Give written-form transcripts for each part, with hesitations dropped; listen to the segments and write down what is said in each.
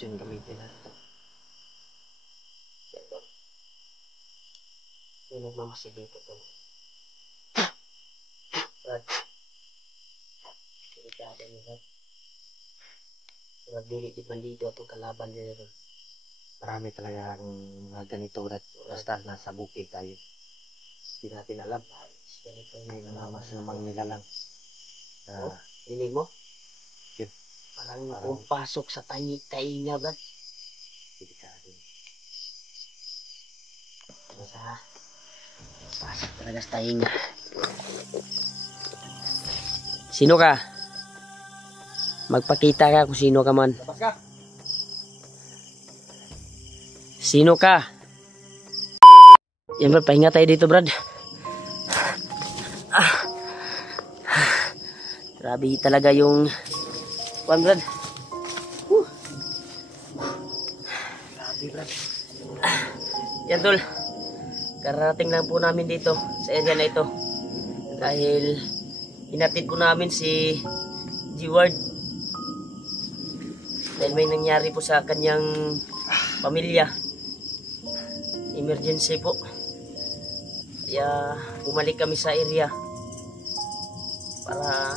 yung gamitin natin. Yung nagmamasid dito to. Brad. Delikado niya, Brad. Brad, di bandito itong kalaban nila ron. Marami talaga ang mga ganito, Brad. Basta nasa bukid tayo. Hindi natin alam. Ganito may mga masamang nilalang. Dinig mo? Yun. Parang pumapasok sa tainga, Brad. Delikado. Basta pasok talaga sa tainga. Sino ka? Magpakita ka kung sino ka man. Sino ka? Yan, Brad, pahinga tayo dito, Brad. Grabe talaga yung kuwan, Brad. Grabe, Brad. Yan, tol. Karating lang po namin dito sa area na ito. Dahil hinatid po namin si G-Ward. Dahil may nangyari po sa kanyang pamilya. Emergency po. Kaya bumalik kami sa area para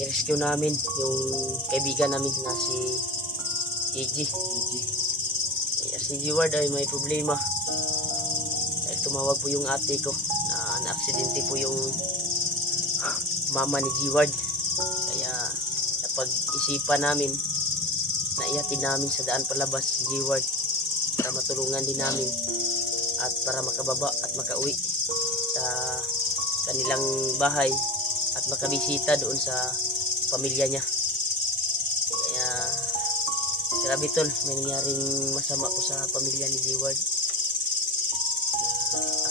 i-rescue namin yung kaibigan namin na si Gigi. Si G-Ward ay may problema. Dahil tumawag po yung ate ko na na-aksidente po yung mama ni G-Ward. Kaya napag-isipan namin na ihatid namin sa daan palabas si G-Ward para matulungan din namin at para makababa at makauwi sa kanilang bahay at makabisita doon sa pamilya niya. Kaya grabe, tol, may nangyaring masama po sa pamilya ni G-Ward.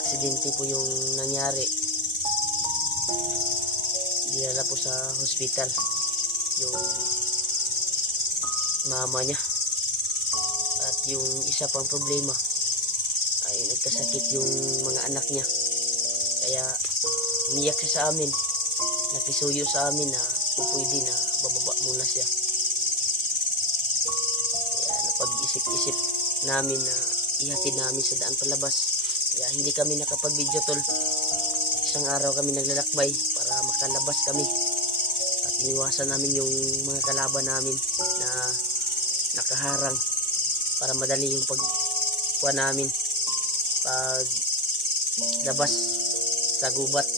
Aksidente po yung nangyari. Dinala po sa hospital yung mama niya. At yung isa pang problema ay nagkasakit yung mga anak niya. Kaya umiyak siya sa amin. Nakisuyo sa amin na kung pwede na bababa muna siya. Pag-isip-isip namin na ihatid namin sa daan palabas. Kaya hindi kami nakapag-video, tol. Isang araw kami naglalakbay para makalabas kami. At iniwasan namin yung mga kalaban namin na nakaharang para madali yung pagkuha namin pag labas sa gubat.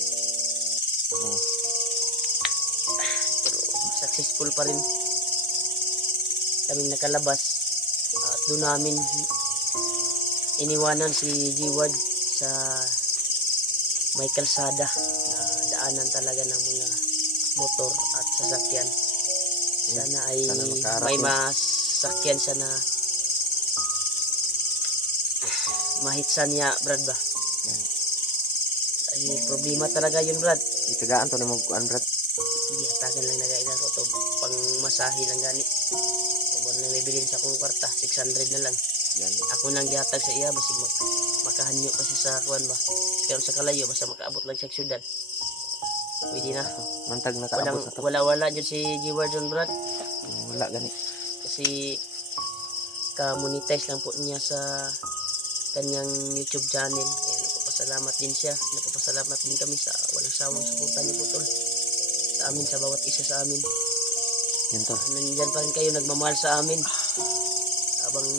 Pero successful pa rin kaming nakalabas. At doon namin iniwanan si G-Ward sa may kalsada na daanan talaga ng mga motor at sasakyan. Sana ay may masakyan siya na mahitsan niya, Brad, ba? Ay problema talaga yun, Brad. Itagaan to na magkuhan, Brad. Hindi, atagan lang nagailan ko to pang masahe lang gani. Nang nabilin sa akong kwarta, 600 na lang. Yan. Ako nang gihatag sa iya, basig makahanyo kasi sa kuwan ba. Pero sa kalayo, basta makaabot lang sa syudad. Pwede na. Mantag nakaabot sa to. Wala dyan si G-Ward John, Brad. Wala gani. Kasi ka-monetize lang po niya sa kanyang YouTube channel. Kaya nagpapasalamat din siya. Nagpapasalamat din kami sa walang sawang suporta niyo po, tol. Sa amin, sa bawat isa sa amin. Yan to. Nandyan pa rin kayo nagmamahal sa amin habang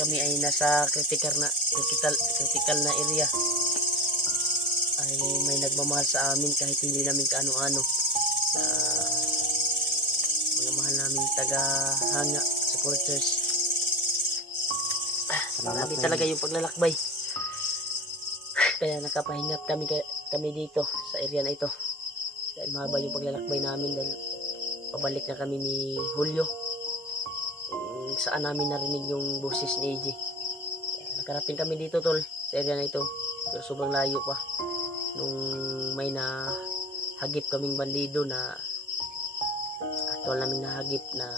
kami ay nasa critical na area. Ay may nagmamahal sa amin kahit hindi namin kaano-ano. Mga mahal namin taga-hanga supporters. Salamat talaga yung paglalakbay. Kaya nakapahingat kami dito sa area na ito. Dahil mahaba yung paglalakbay namin dahil pabalik na kami ni Julio. Saan namin narinig yung boses ni AJ. Nakarating kami dito, tol, sa area na ito. Pero sobrang layo pa. Nung may nahagip kaming bandido na actual namin nahagip na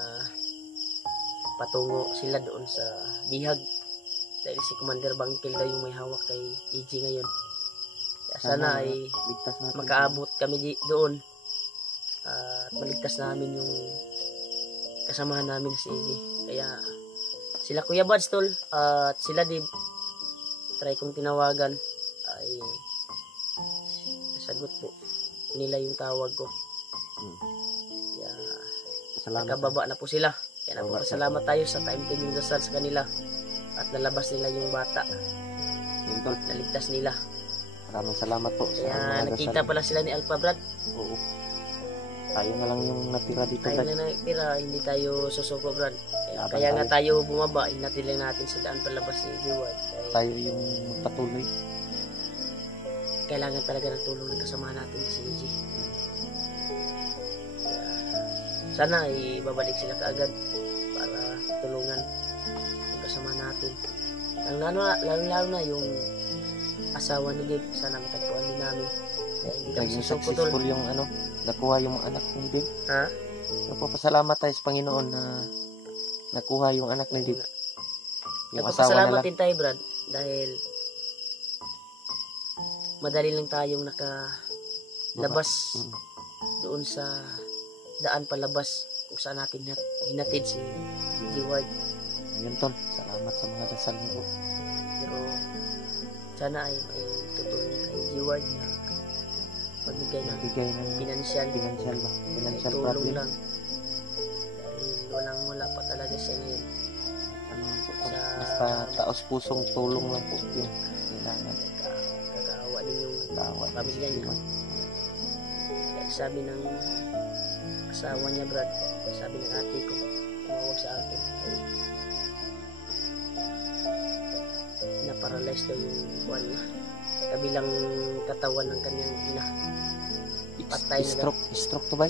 patungo sila doon sa Bihag. Dahil si Commander Bangkel daw yung may hawak kay AJ ngayon. Kaya sana ay makaabot kami doon. At maligtas namin yung kasamahan namin si EJ. Kaya sila Kuya Buds tol at sila Dib, try kong tinawagan ay nasagot po nila yung tawag ko. Kaya Salamat. nakababa na po sila. Kaya napapasalamat tayo sa time taking dasal sa kanila at nalabas nila yung bata. Yun, tol. Naligtas nila. Maraming salamat po sa Kaya mga nakita dasal. pala sila ni Alpha Brad. Oo. Tayo na lang yung natira dito, Tayo Brad. na natira, hindi tayo susuko Brad. Habang Kaya nga tayo bumaba, hinatid lang natin sa daan palabas ni Jiwad. tayo yung patuloy. Kailangan talaga ng tulong ng kasama natin si EJ. Kaya sana ay babalik sila kaagad para tulungan yung kasama natin. Lalo na yung asawa ni Dave, sana matagpuan din namin. Kaya hindi kami Naging susuko tol. successful yung nakuha yung anak ni Dave. Ha? Nagpapasalamat tayo sa Panginoon na nakuha yung anak ni Dave. Yung asawa na Nagpapasalamat lang. din tayo Brad dahil madali lang tayong nakalabas doon sa daan palabas kung saan natin hinatid si Jiward. Yun, tol. Salamat sa mga dasal mo. Pero sana ay may tutulong kay Jiward na magbigay ng Bigay ng financial financial ba? Financial tulong problem. lang dahil wala pa talaga siya ngayon. Ano po, tol? Sa- Basta taos pusong tulong lang po yung kailangan. Kakaawa din yung Kawa. pamilya niya. Kaya sabi ng asawa niya Brad, sabi ng ate ko, tumawag sa akin ay na-paralyze daw yung buwan niya, kabilang katawan ng kanyang ina. Patay na daw. Stroke to ba?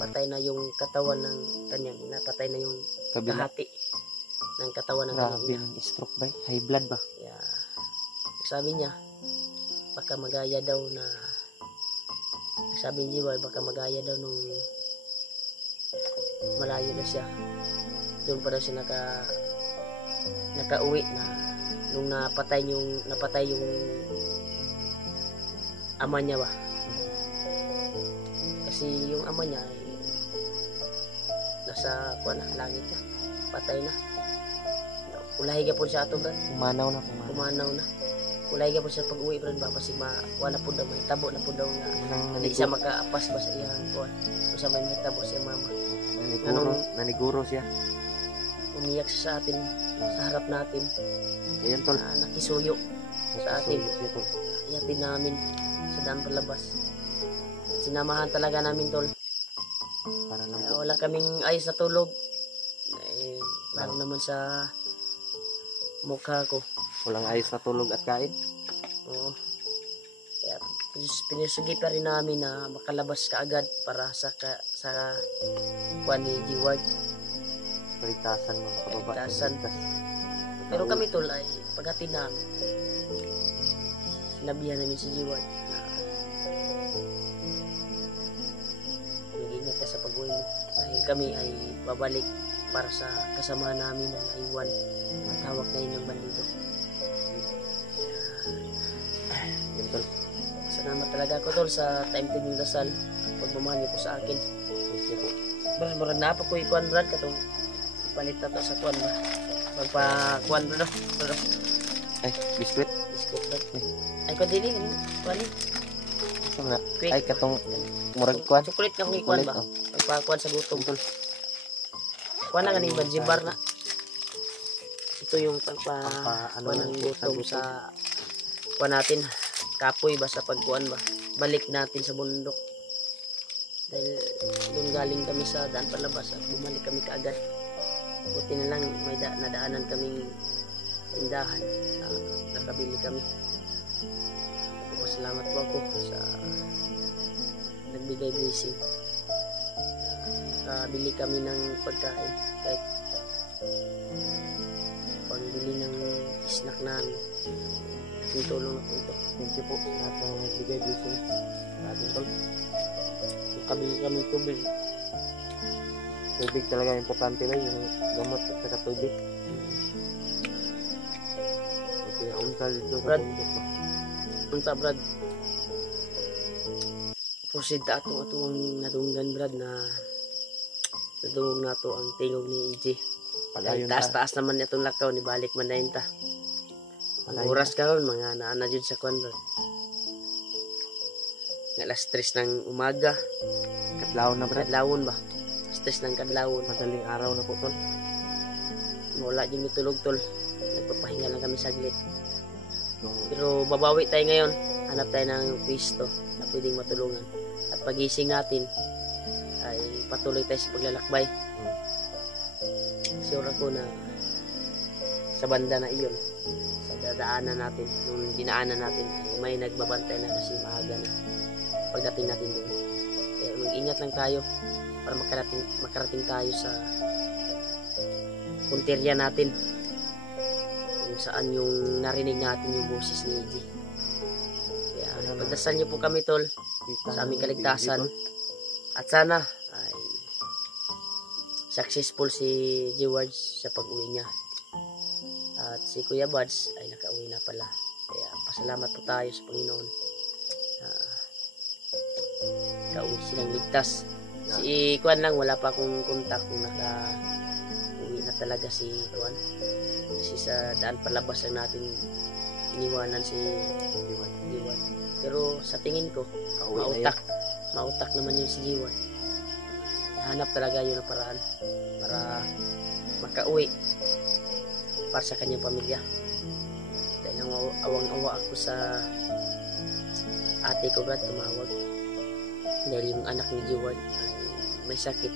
Patay na yung katawan ng kanyang ina, patay na yung Kabila. kahati ng katawan ng kanyang Grabe ina. ng stroke ba? High blood ba? Kaya sabi niya baka magaya daw na, sabi ni Jiwar baka magaya daw nung malayo na siya, doon pa daw siya nakauwi na nung napatay yung ama niya ba, kasi yung ama niya ay nasa langit na, patay na. Ulahi ka po siya ato Brad, Pumanaw na. pumanaw na. Ulahi ka po siya pag-uwi Brad ba, kasi wala po daw, may tabo na po daw nga hindi siya makaapas ba sa iyang kuwan, o sa may tabo sa iyang mama. Naniguro siya. Umiyak siya sa atin, sa harap natin, Ayan, tol. na nakisuyo sa atin. Siya, tol. Iyatin namin sa daan palabas. At sinamahan talaga namin tol. Para lang Kaya po. wala kaming ayos na tulog. Lalo naman sa mukha ko. Walang ayos na tulog at kain. Oo. Kaya pinisugi pa rin namin na makalabas kaagad para sa kuwan ni Jiward. Kaligtasan mga kababa. Kaligtasan. Pero kami tol ay paghatid namin, sinabihan namin si Jiward na mag-ingat ka sa pag-uwi mo dahil kami ay babalik para sa kasama namin na naiwan at hawak ngayon ng bandido. Yun, tol. Salamat talaga ako tol sa time taking dasal at pagmamahal niyo po sa akin. Thank you po. Marag na pa ko ikuan Brad katong palit na to sa kuan ba. Magpa-kuan Brad. Ay, biskuit. Biscuit Brad. Ay ko dili kuan. Ito nga. Quick. Ay, katong murag kuan. Chocolate na kung ikuan ba? Oh. Magpakuan sa gutom tol. Kuan na ganing banjibar na. Ito yung ano kuan ng gutom sa kuan natin. Kapoy ba sa pagkuan ba? Balik natin sa bundok. Dahil doon galing kami sa daan palabas at bumalik kami kaagad. Buti na lang may nadaanan kaming tindahan. Nakabili kami. Salamat po ako sa nagbigay blessing. Nakabili kami ng pagkain kahit pangbili ng snack namin. Laking tulong na po ito. Thank you po sa lahat ng nagbigay blessing sa ating tol. Nakabili kami tubig. Tubig talaga importante ba yung gamot at saka tubig. Okay, unta dito sa Brad. bundok ba? Unta Brad, proceed ta atong nadunggan Brad na nadungog na to ang tingog ni EJ. Palayon Taas-taas naman itong lakaw, ni balik man na yun ta. Ang oras karon mga naana dyan sa kwan, Brad. Alas 3 ng umaga. Kadlawon na, Brad. Kadlawon ba? Alas 3 ng kadlawon. Madaling araw na po, tol. Wala dyan mitulog, tol. Nagpapahinga lang kami saglit. Nung Pero babawi tayo ngayon. Hanap tayo ng pwesto na pwedeng matulungan. At pagising natin, ay patuloy tayo sa paglalakbay. Sure ako na sa banda na iyon, sa dadaanan natin, nung dinaanan natin, ay may nagbabantay na kasi maaga na pagdating natin doon. Kaya mag-ingat lang tayo para makarating tayo sa punterya natin, kung saan yung narinig natin yung boses ni EJ. Kaya pagdasal niyo po kami, tol, sa aming kaligtasan. At sana ay successful si George sa pag-uwi niya. At si Kuya Buds ay nakauwi na pala. Kaya pasalamat po tayo sa Panginoon. Kauwi silang ligtas. Si Kuan lang, wala pa akong kontak kung naka-uwi na talaga si Kuan. Kasi sa daan palabas lang natin iniwanan si Jiwan. Pero sa tingin ko, mautak naman yun si Jiwan. Hanap talaga yun ang paraan para makauwi para sa kanyang pamilya. Dahil awang-awa ako sa ate ko, Brad, tumawag. Dahil yung anak ni Jiwan ay may sakit.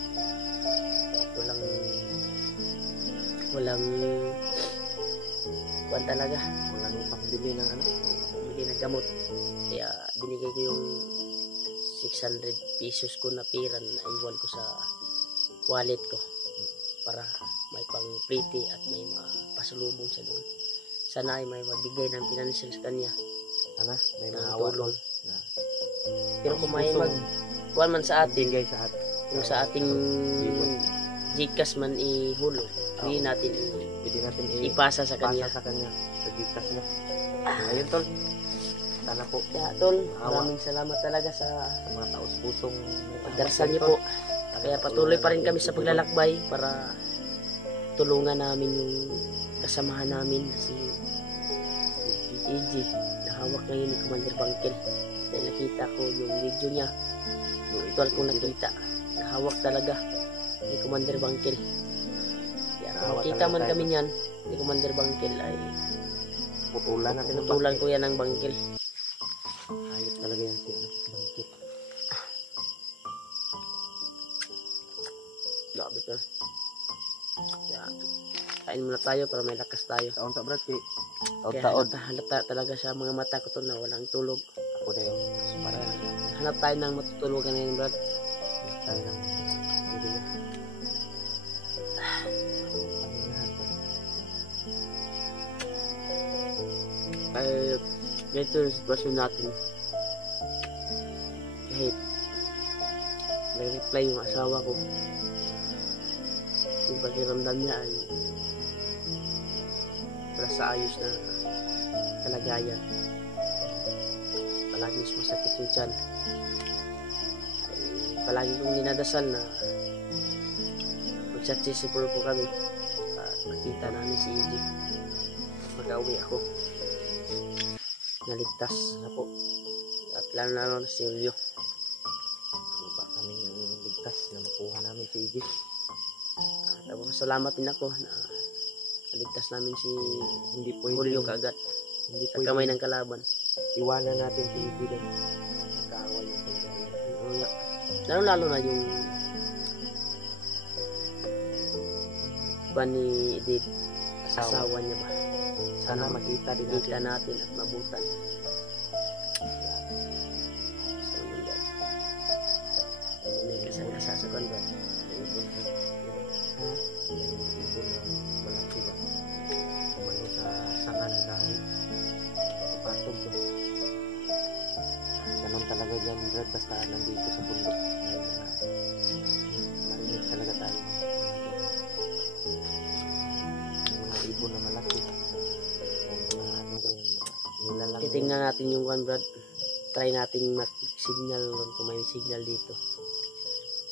Walang kuwan talaga. walang pambili ng Bili ng gamot. Kaya binigay ko yung 600 pesos ko na pera na iwan ko sa wallet ko para may pang-pliti at may pasalubong sa doon. Sana ay may magbigay ng financial sa kanya. Sana may ng maawa tulong. na Pero kung may kuwan man sa atin, bigay sa atin. kung sa ating Gcash man ihulog, hindi natin Pwede natin ipasa sa kanya. sa kanya sa Gcash niya. Ayun, tol. Sana po Kaya, tol, maraming salamat talaga sa sa mga taos-pusong pagdarasal niyo po. Kaya patuloy pa rin kami sa paglalakbay para tulungan namin yung kasamahan namin na si EJ na hawak ngayon ni Commander Bangkel. Dahil nakita ko yung video niya, yung itual kong nakita, nahawak talaga ni Commander Bangkel. Kaya nakita man kami niyan ni Commander Bangkel ay putulan ko yan ng bangkel. Ayos talaga yan si Bangkit. Grabe to. Kaya kain muna tayo para may lakas tayo. Taon sa Brad, kay Kaya taon-taon. halata talaga sa mga mata ko to na walang tulog. Ako na yun. Para hanap tayo ng matutulugan na yun, Brad. Hanap tayo ng bibili. Ay, ganito yung sitwasyon natin. Kahit nag-reply yung asawa ko, yung pakiramdam niya ay wala sa ayos na kalagayan. Palagi masakit yung tiyan. Ay, palagi kong dinadasal na mag-successful po kami at makita namin si EJ. Mag-uwi ako. Naligtas na po. At lalo na si Julio. Ba kaming ligtas na makuha namin si EJ. At salamat din ako na naligtas namin si Hindi po Julio kaagad Hindi sa po kamay ng kalaban. iwanan natin si EJ din. Nagkaaway yung kalagayan. Lalo na yung ba ni Dave, asawa niya ba? Sana makita din natin. Kita natin at mabutan. So, may kasang-kasa sa konbet. May ibon na malaki ba? Kumano sa sanga ng kahoy. Ipatog to. Ganon talaga dyan, Brad, basta nandito sa bundok. May mga marinig talaga tayo. Mga ibon na malaki. Titingnan natin yung one, Brad. Try nating mag-signal kung may signal dito.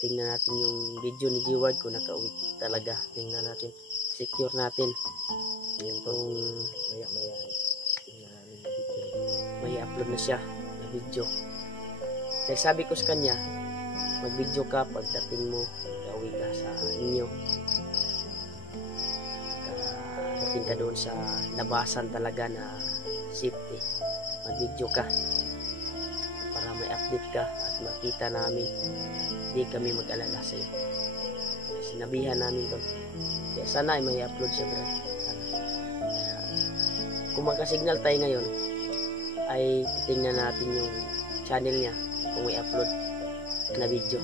tingnan natin yung video ni G-Ward kung nakauwi talaga. Tingnan natin. Secure natin. Yung kung maya-maya tingnan natin yung video. May upload na siya na video. Nagsabi ko sa kanya, mag-video ka pagdating mo, mag-uwi ka sa inyo. Dating ka doon sa labasan talaga na safety. Mag-video ka para may update ka at makita namin. Hindi kami mag-alala sa iyo. Sinabihan namin to. Kaya sana ay may upload siya, bro. Sana. Kaya, kung magka-signal tayo ngayon, ay titingnan natin yung channel niya kung may upload na video.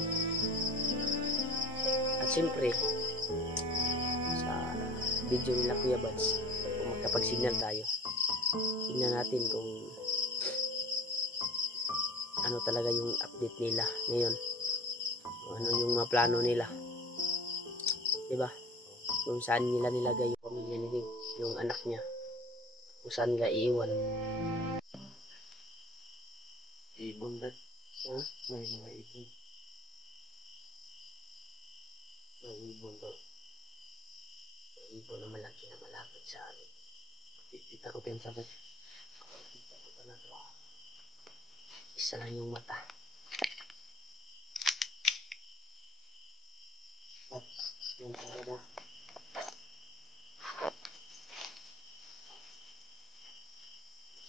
At siyempre, sa video nila Kuya Buds, kung magkapag-signal tayo, tingnan natin kung ano talaga yung update nila ngayon, ano yung mga plano nila, diba? Kung saan nila nilagay yung pamilya ni Dave, yung anak niya, kung saan nila iiwan. Ibon ba? Ha? May mga ibon. May ibon ba? May ibon na malaki na malapit sa amin. Kita ko pinsa ba? Kita ko talaga. Isa lang yung mata. At yung talaga.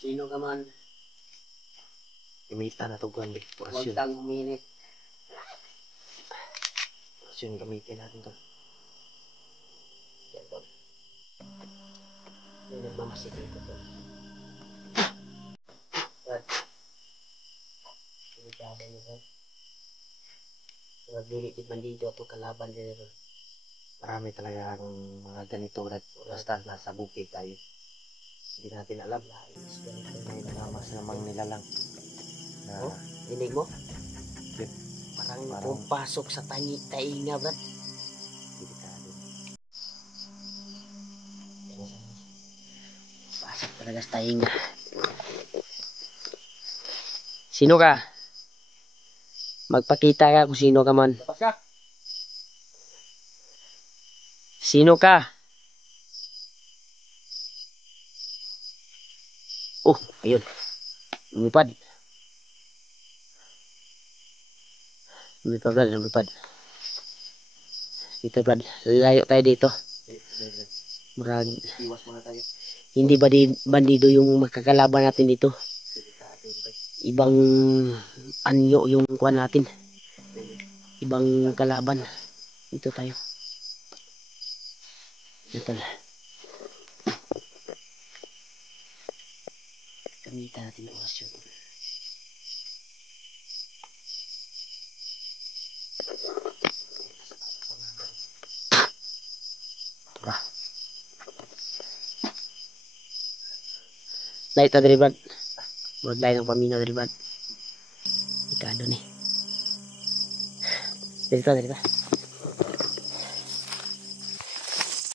Sino ka man? Gamitan na ito kung Huwag kang humirit. Yun, gamitin natin ito. Yan to. Yung nagmamasid dito to. Brad. Delikado nyo, Brad. Nagdilikid man dito ito kalaban din ito. Marami talaga ang mga ganito. Basta nasa bukid tayo. Hindi natin alam. May nagamas namang nilalang. Na, Oh, dinig mo? Yep. Parang pumpasok sa tainga, Brad. delikado. Pasok talaga sa tainga. Sino ka? Magpakita ka kung sino ka man. Sino ka? Oh, ayun. Lumipad. Lumipad, Brad. Lumipad. Dito, Brad. Layo tayo dito. Murag. Iwas muna tayo. Hindi ba bandido yung magkakalaban natin dito? Ibang anyo yung kuha natin. Ibang kalaban. Dito tayo. Dito na. Gamitan natin ang oras yun. Tara. Light na dali, Brad. Broad line ng pamina dali, Brad. Ikado ni. Dito.